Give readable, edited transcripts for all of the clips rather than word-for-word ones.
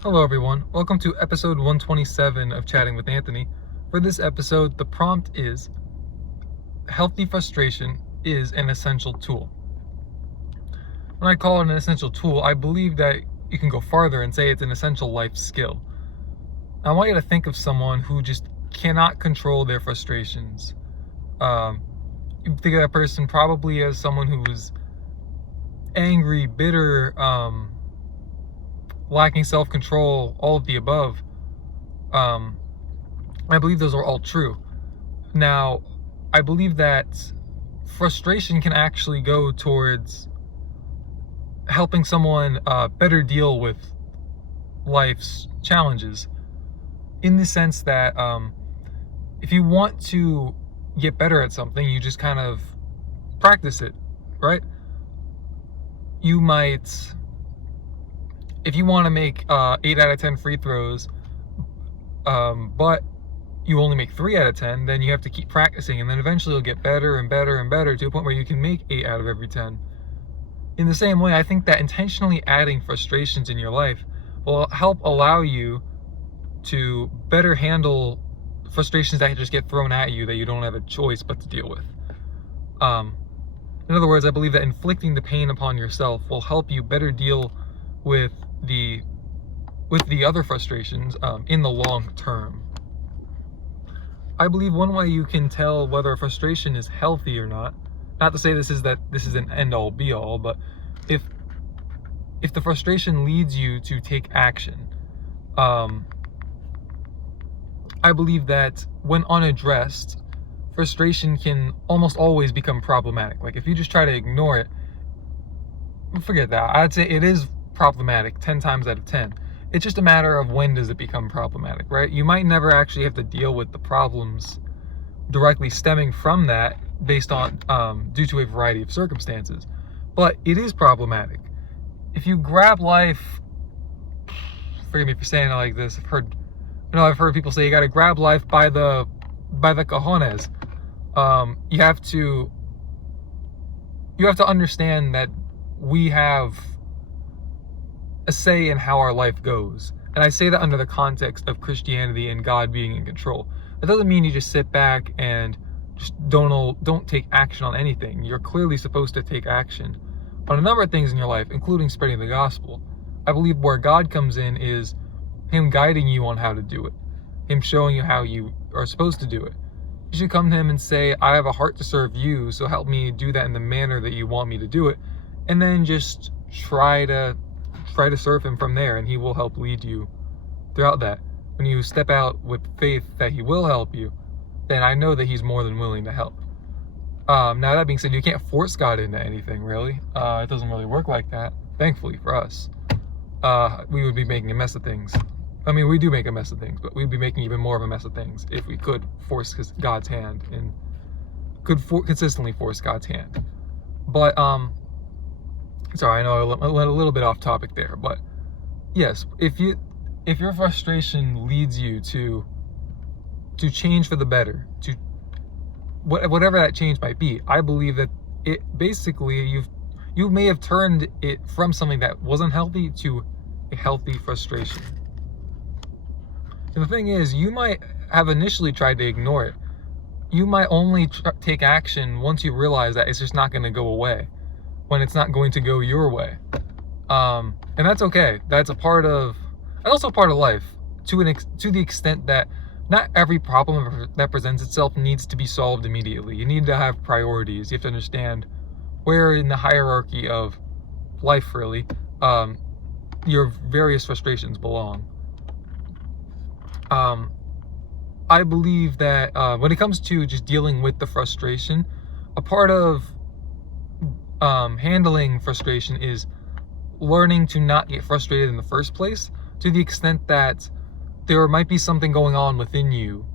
Hello everyone, welcome to episode 127 of Chatting with Anthony. For this episode, the prompt is, healthy frustration is an essential tool. When I call it an essential tool, I believe that you can go farther and say it's an essential life skill. I want you to think of someone who just cannot control their frustrations. You think of that person probably as someone who's angry, bitter, lacking self-control, all of the above. I believe those are all true. Now, I believe that frustration can actually go towards helping someone better deal with life's challenges, in the sense that if you want to get better at something, you just kind of practice it, right? You might, if you want to make 8 out of 10 free throws, but you only make 3 out of 10, then you have to keep practicing, and then eventually you'll get better and better and better to a point where you can make 8 out of every 10. In the same way, I think that intentionally adding frustrations in your life will help allow you to better handle frustrations that just get thrown at you that you don't have a choice but to deal with. In other words, I believe that inflicting the pain upon yourself will help you better deal with the other frustrations in the long term. I believe one way you can tell whether a frustration is healthy or not to say this is an end-all be-all, but if the frustration leads you to take action, I believe that when unaddressed, frustration can almost always become problematic. Like if you just try to ignore it, forget that. I'd say it is problematic 10 times out of 10. It's just a matter of when does it become problematic, right? You might never actually have to deal with the problems directly stemming from that based on due to a variety of circumstances, but it is problematic. If you grab life, forgive me for saying it like this, I've heard people say you got to grab life by the cojones. You have to understand that we have a say in how our life goes. And I say that under the context of Christianity and God being in control. That doesn't mean you just sit back and just don't take action on anything. You're clearly supposed to take action on a number of things in your life, including spreading the gospel. I believe where God comes in is Him guiding you on how to do it, Him showing you how you are supposed to do it. You should come to Him and say, I have a heart to serve you, so help me do that in the manner that you want me to do it. And then just try to serve Him from there, and He will help lead you throughout that. When you step out with faith that He will help you, then I know that He's more than willing to help. Now that being said, you can't force God into anything, really. It doesn't really work like that, thankfully for us. We would be making a mess of things. I mean, we do make a mess of things, but we'd be making even more of a mess of things if we could force God's hand and consistently force God's hand. But sorry, I know I went a little bit off topic there, but yes, if your frustration leads you to change for the better, to whatever that change might be, I believe that it basically you may have turned it from something that wasn't healthy to a healthy frustration. And the thing is, you might have initially tried to ignore it. You might only take action once you realize that it's just not going to go away, when it's not going to go your way. And that's okay. That's also part of life, to the extent that not every problem that presents itself needs to be solved immediately. You need to have priorities. You have to understand where in the hierarchy of life, really, your various frustrations belong. I believe that when it comes to just dealing with the frustration, a part of handling frustration is learning to not get frustrated in the first place, to the extent that there might be something going on within you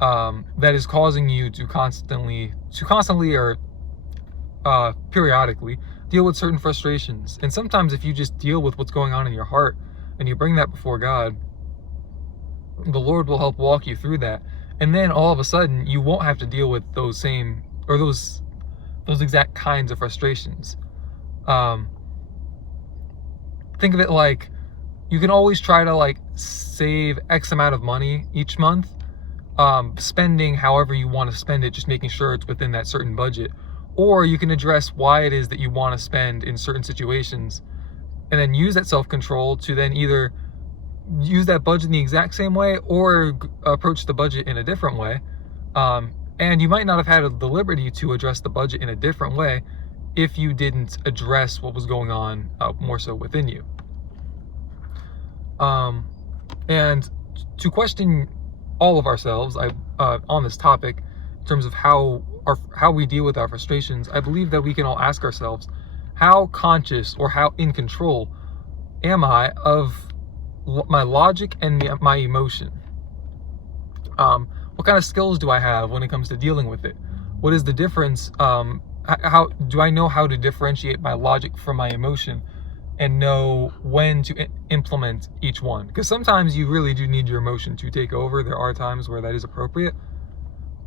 that is causing you to constantly or periodically deal with certain frustrations. And sometimes if you just deal with what's going on in your heart and you bring that before God, the Lord will help walk you through that. And then all of a sudden you won't have to deal with those exact kinds of frustrations. Think of it like you can always try to like save X amount of money each month, spending however you want to spend it, just making sure it's within that certain budget. Or you can address why it is that you want to spend in certain situations, and then use that self-control to then either use that budget in the exact same way or approach the budget in a different way. And you might not have had the liberty to address the budget in a different way if you didn't address what was going on more so within you. And to question all of ourselves on this topic, in terms of how we deal with our frustrations, I believe that we can all ask ourselves, how conscious or how in control am I of my logic and my emotion? What kind of skills do I have when it comes to dealing with it? What is the difference? How do I know how to differentiate my logic from my emotion and know when to implement each one? Because sometimes you really do need your emotion to take over. There are times where that is appropriate.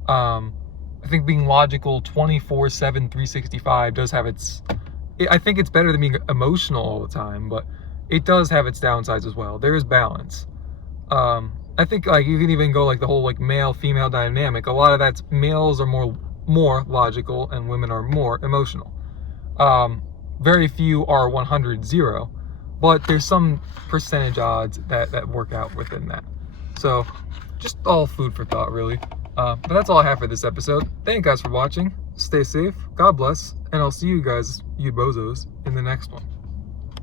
I think being logical 24/7, 365 does have its... I think it's better than being emotional all the time, but it does have its downsides as well. There is balance. I think like you can even go like the whole like male-female dynamic. A lot of that's males are more logical and women are more emotional. Very few are 100-0, but there's some percentage odds that work out within that. So just all food for thought, really. But that's all I have for this episode. Thank you guys for watching. Stay safe, God bless, and I'll see you guys, you bozos, in the next one.